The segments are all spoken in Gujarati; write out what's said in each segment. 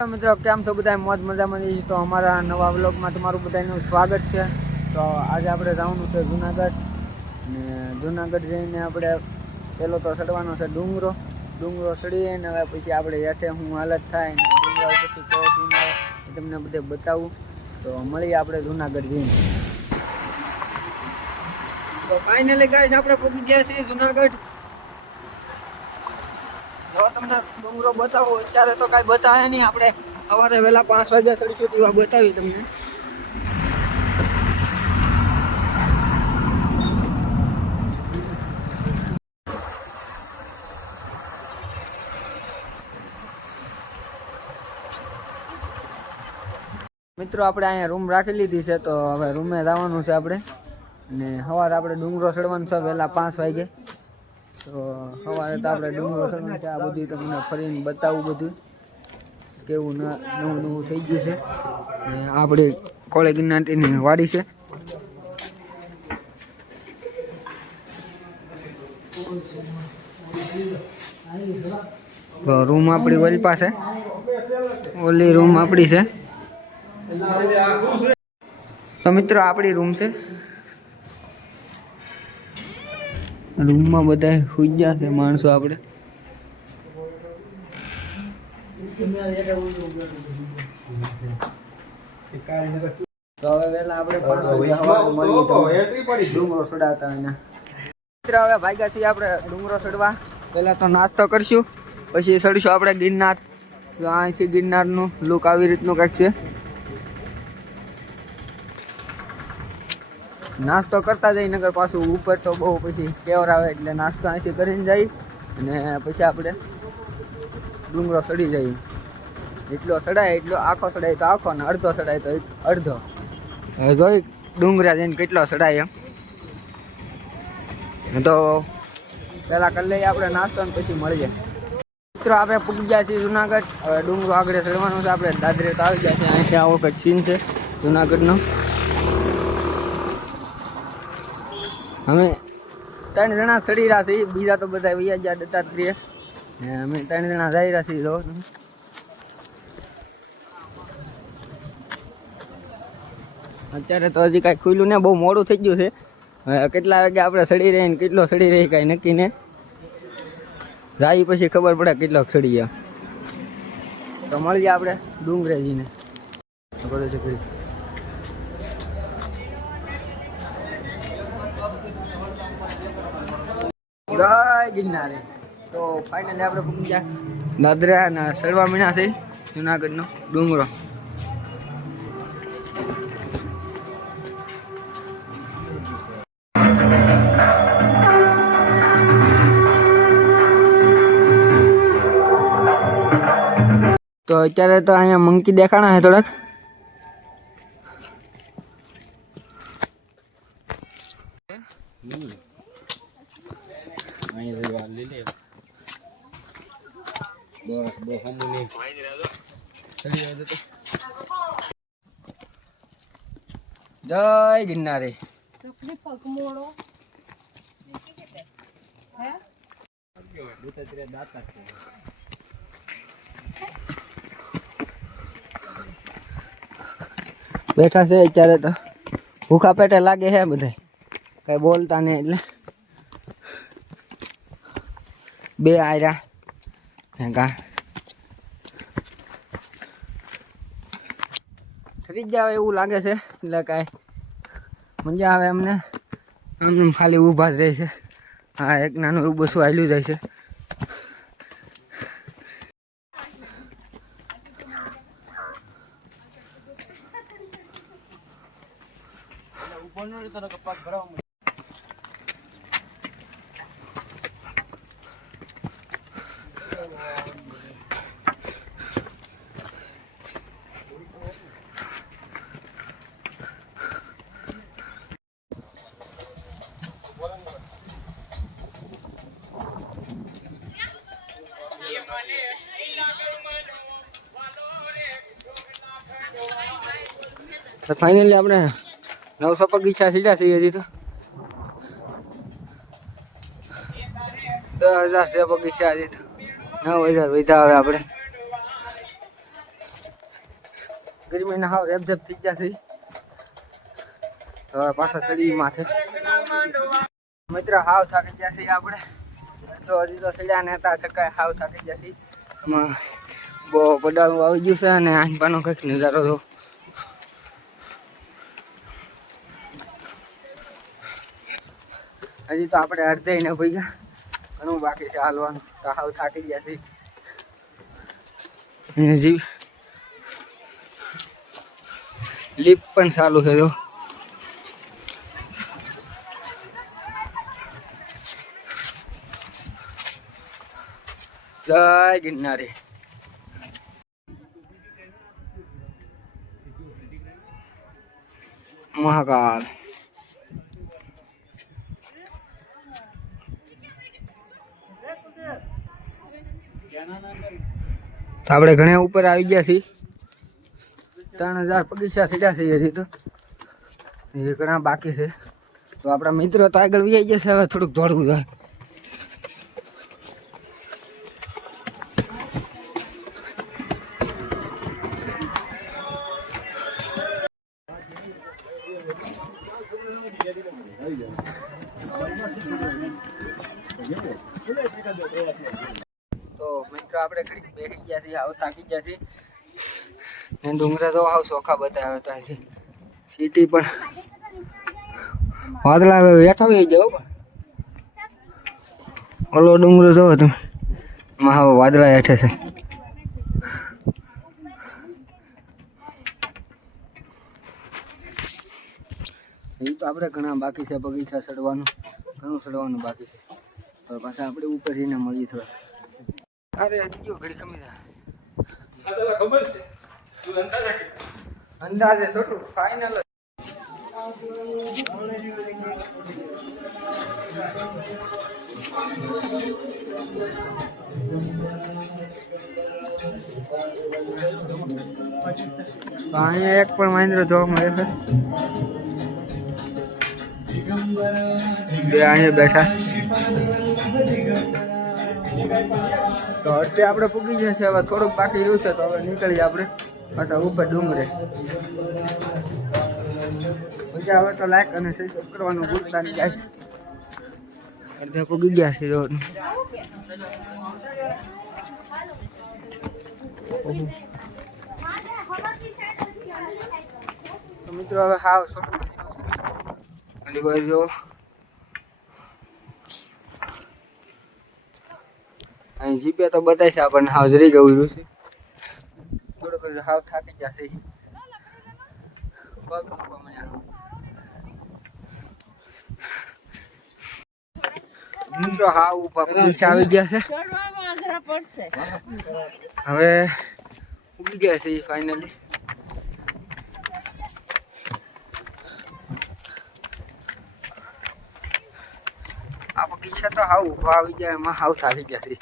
મિત્રો કેમ છો બધા મોજ મજામાં? તો અમારા નવા વ્લોગમાં તમારું બધાનું સ્વાગત છે. તો આજે આપણે જવાનું છે જુનાગઢ, ને જુનાગઢ જઈને આપણે પેલો તો ચડવાનો છે ડુંગરો ચડીએ ને હવે પછી આપણે હેઠે હું હાલત થાય ને ડુંગરા પછી કેવો સીન આવે તમને બધે બતાવું. તો મળીએ આપણે જુનાગઢ જઈને. તો ફાઇનલી ગાઈસ આપણે પહોંચી ગયા છીએ જુનાગઢ. જો તમને ડુંગરો બતાવો અત્યારે તો કાંઈ બતાવે નહીં, આપણે સવારે વહેલા 5 વાગ્યા ચડીશું તેવા બતાવી તમને. મિત્રો આપણે અહીંયા રૂમ રાખી લીધી છે, તો હવે રૂમે જવાનું છે આપણે. ને સવારે આપણે ડુંગરો ચડવાનું છે વહેલા 5 વાગે. તો સવારે તો આપણે ડુંગરો ચડવાનું છે, આ બધું તમને ફરીને બતાવું બધું કેવું નવું થઈ ગયું છે. ને આપણે કોળે ગિરનારની વાડી છે. રૂમ આપણી ઓલી પાસે, ઓલી રૂમ આપણી છે. તો મિત્રો આપણી રૂમ છે. રૂમમાં બધા સુઈ ગયા છે માણસો. આપણે તો હવે વેલા આપણે ડુંગરો ચડાવતા હોય. મિત્રો હવે ભાગ્યા છીએ આપણે ડુંગરો ચડવા. પહેલા તો નાસ્તો કરશું, પછી ચડીશું આપણે ગિરનાર. અહીંથી ગિરનારનું લુક આવી રીતનું કંઈક છે. નાસ્તો કરતા જઈ નગર પાછું ઉપર તો બહુ પછી કેવર આવે, એટલે નાસ્તો અહીંથી કરીને જઈ અને પછી આપણે ડુંગરો ચડી જઈએ. જેટલો ચડાય એટલો, આખો ચડાય તો આખો, ને અડધો ચડાય તો અડધો. હવે જોઈ ડુંગરા જઈને કેટલો ચડાય એમ. તો પહેલાં કરી લઈએ આપણે નાસ્તો ને પછી મળીએ. મિત્રો આપણે પૂગી ગયા છીએ જુનાગઢ. હવે ડુંગરો આગળ ચડવાનું છે આપણે. દાદરે તો આવી ગયા છે. અહીંથી આવો કંઈક સીન છે જુનાગઢનો. અમે 3 જણા ચડી રહ્યા છીએ, બીજા તો બધા વૈયા ગયા દત્તાત્રેય. અમે 3 જણા જઈ રહ્યા છીએ. જો અત્યારે તો હજી કાંઈ ખુલ્લું ને, બહુ મોડું થઈ ગયું છે. કેટલા વાગે આપણે ચડી રહીએ ને કેટલો ચડી રહી કાંઈ નક્કી ને. જાય પછી ખબર પડે કેટલો ચડી ગયા. તો મળીએ આપણે ડુંગરે જઈને. જય ગિરનારે. તો ફાઇનલી આપણે પૂકી ગયા દાદરા અને સડવા મીના છે જુનાગઢનો ડુંગરો. તો અત્યારે તો અહીંયા મંકી દેખાણા છે થોડાક. જય ગિરનારે. બેઠા છે અત્યારે તો, ભૂખા પેટે લાગે છે બધા, કઈ બોલતા નહીં એટલે. બે આયરા કા થઈ જાવ એવું લાગે છે, એટલે કાંઈ મજા આવે અમને. આમ ખાલી ઊભા જ રહે છે. હા, એક નાનું એવું બસું હાલ્યું જાય છે. તો ફાઇનલી આપણે 900 બગીચા સીધા છીએ. હજી તો 10,000 છે બગીચા. હજી તો 9,000 વધ્યા. હવે આપણે ગરમીના હાવ રેબઝેબ થઈ ગયા છે. હવે પાછા સડી માથે મિત્ર હાવ થાકી ગયા છે આપણે. તો હજી તો સડ્યા ને હતા થકાય હાવ થાકી ગયા છે. એમાં બહુ પડાળું આવી ગયું છે અને આંબાનો કંઈક નજારો તો હજી તો આપણે અડધે ને ભૈયા ઘણું બાકી છે હાલવાનું. તો હાવ થાકી ગયા છે. હજી લિફ્ટ પણ ચાલુ છે. તો જય ગિરનારી. મહાકાલ તો આપણે ઘણા ઉપર આવી ગયા છીએ. 3000 પગીચા સીધા છે હજી તો એ ઘણા બાકી છે. તો આપણા મિત્રો તો આગળ વ્યાઈ જશે. હવે થોડુંક દોડવું જોઈએ. તો મિત્રો આપણે ઘડીક બેસી ગયા છીએ. આવ થાકી ગયા છીએ ને ડુંગરા તો આવ ચોખા બતાવ્યા હતા છે. સિટી પણ વાદળા બેઠા હોય જાવ પણ ઓલો ડુંગરો જોવો તમે એમાં હવે વાદળા હેઠે છે. એ તો આપણે ઘણા બાકી છે બગીચા ચડવાનું. ઘણું ચડવાનું બાકી છે. તો પાછા આપણે ઉપર જઈને મળીએ થોડા. અરે બીજો ઘડી કમી ખબર છે અંદાજે થોડું ફાઇનલ. અહીંયા એક પણ મહેન્દ્ર જોવા મળે છે. બે અહીંયા બેઠા. તો અત્યારે આપણે પૂગી જશે. હવે થોડુંક બાકી રહ્યું છે. તો હવે નીકળીએ આપણે પાછા ઉપર ડુંગરે. મજા આવે તો લાઈક અને સબસ્ક્રાઇબ કરવાનું ભૂલતા નહીં ગાઈસ. અડધા પૂગી ગયા છે. તો મિત્રો હવે હાવ જો અહીં જીપે તો બતાય છે આપણને હાજરી ગયું રહ્યું છે. થોડુંક હાવ થાકી જશે. મિત્રો હાવ પૈસા આવી ગયા છે. હવે ઉગી ગયા છે ફાઇનલી. આ બગીચા તો હાવ ઉભા આવી ગયા. એમાં હાવ થાકી ગયા છે.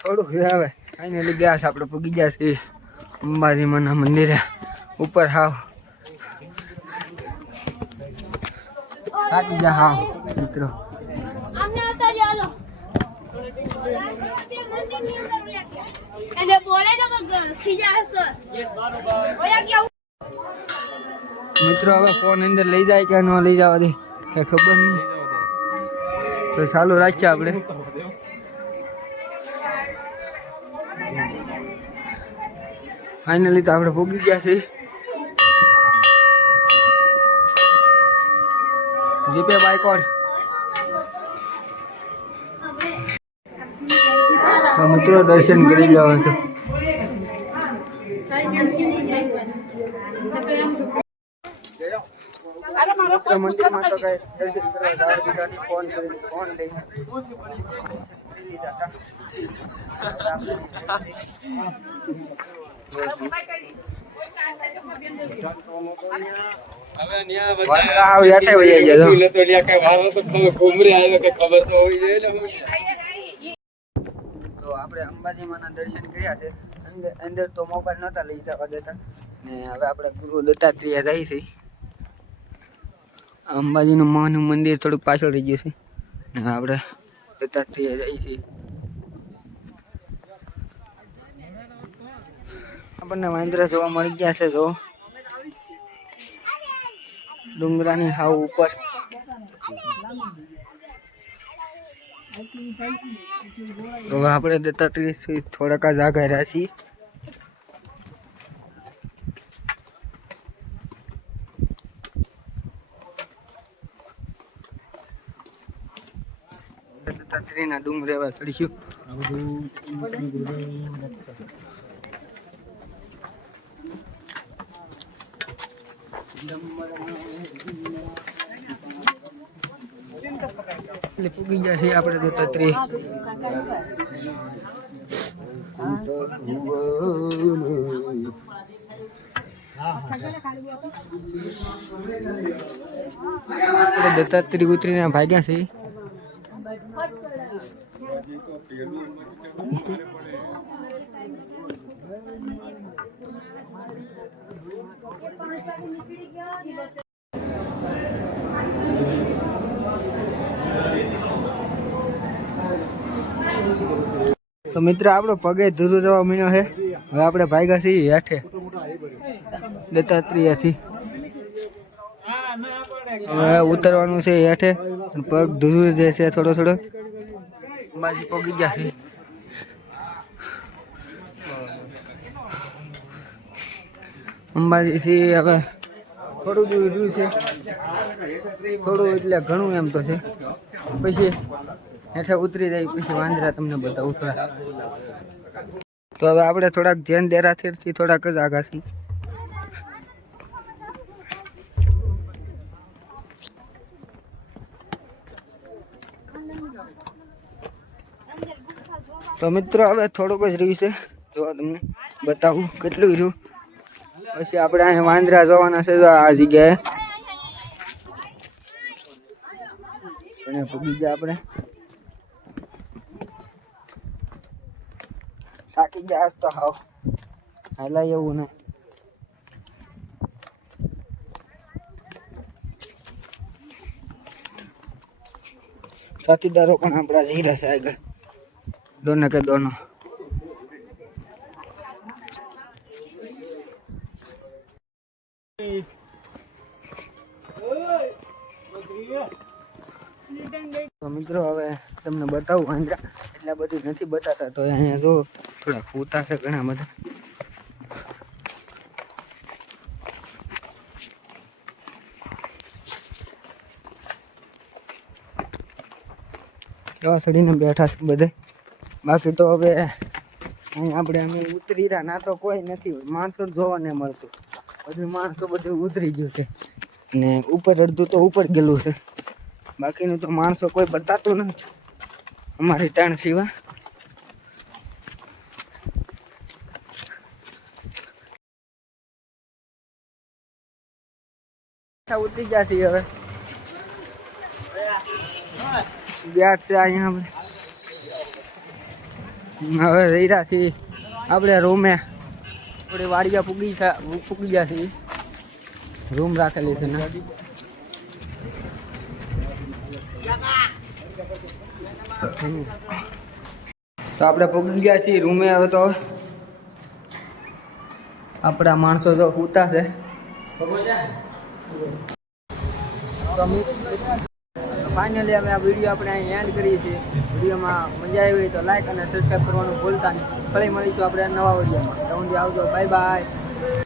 થોડુંક આવે ફાઇનલી ગયા છે. આપણે પૂગી ગયા છીએ અંબાજીમાના મંદિરે ઉપર. હાવ થાકી ગયા હાવ મિત્રો. મિત્રો હવે ફોન અંદર લઈ જાય કે ન લઈ જવા દે કઈ ખબર નહીં. તો ચાલુ રાખીએ આપણે. ફાઇનલી તો આપણે ભોગી ગયા છીએ. GPay bike on. મિત્રો દર્શન કરી લો તો મંદિરમાં તો કઈ દર્શન કરવા ફોન કરી ફોન લઈ આપણે અંબાજીમાંના દર્શન કર્યા છે. અંદર તો મોબાઈલ નહોતા લઈ જવા દેતા ને હવે આપણે ગુરુ દત્તાત્રેય જઈએ છીએ. અંબાજીનું માનું મંદિર થોડુંક પાછળ રહી ગયું છે. આપણે દત્તાત્રેય જઈએ છીએ. આપણને વાંદરા જોવા મળી ગયા છે. જો ડુંગરાની હાવ ઉપર હવે આપણે 33 થોડાક જ આગળ રહ્યા છીએ. ના ડુંગર એવા ચડીશું. એટલે પૂગી ગયા છીએ આપણે તો 33. દત્તાત્રેય ઉતરીને ભાગ્યા છે. તો મિત્ર આપણો પગે ધૂરું જવા મીણ્યો છે. હવે આપણે ભાગ્યા છીએ હેઠે દત્તાત્રેયથી. હવે ઉતરવાનું છે હેઠે. પગ ધૂરું જે છે થોડો થોડો અંબાજી પગી ગયા છે. અંબાજીથી હવે થોડું દૂર રહ્યું છે. થોડું એટલે ઘણું એમ તો છે. પછી હેઠે ઉતરી જાય પછી વાંદરા તમને બતાવું થોડા. તો હવે આપણે થોડાક જૈન દેરાસરથી થોડાક જ આગા છીએ. તો મિત્રો હવે થોડુંક જ રહ્યું છે. જો તમને બતાવું કેટલું રહ્યું. પછી આપણે અહીંયા વાંદરા જવાના છે આ જગ્યાએ. અને પૂગી ગયા આપણે. થાકી ગયા તો હાવ હાલાય એવું ને. સાથીદારો પણ આપણા જઈ રહ્યા છે આગળ. दोनों के दोनों तो मित्रों હવે તમને બતાવું વાંદરા એટલા બધું નથી બતાતા. તો અહીંયા જો થોડા ફૂતા છે ઘણા બધા. કેવા સડીને બેઠા છે બધે. બાકી તો હવે અહીં આપણે અમે ઉતરી રહ્યા ના તો કોઈ નથી. માણસો જોવા નહીં મળતું. બધું માણસો બધું ઉતરી ગયું છે. અને ઉપર અડધું તો ઉપર ગયેલું છે. બાકીનું તો માણસો કોઈ બતાતું નથી અમારી ત્રણ સિવા. ઉતરી ગયા છીએ હવે. બેઠ છે અહીંયા આપણે. હવે જઈ રહ્યા છીએ આપણે રૂમે. આપણે વાડિયા પૂગી ગયા છીએ. રૂમ રાખેલી છે ને. તો આપણે પૂગી ગયા છીએ રૂમે. હવે તો આપણા માણસો તો સૂતા છે. ફાઇનલી અમે આ વિડીયો આપણે અહીં એન્ડ કરીએ છીએ. વિડીયોમાં મજા આવી તો લાઈક અને સબસ્ક્રાઈબ કરવાનું ભૂલતા નહીં. ફરી મળીશું આપણે નવા વિડીયોમાં. તો આવજો. Bye bye.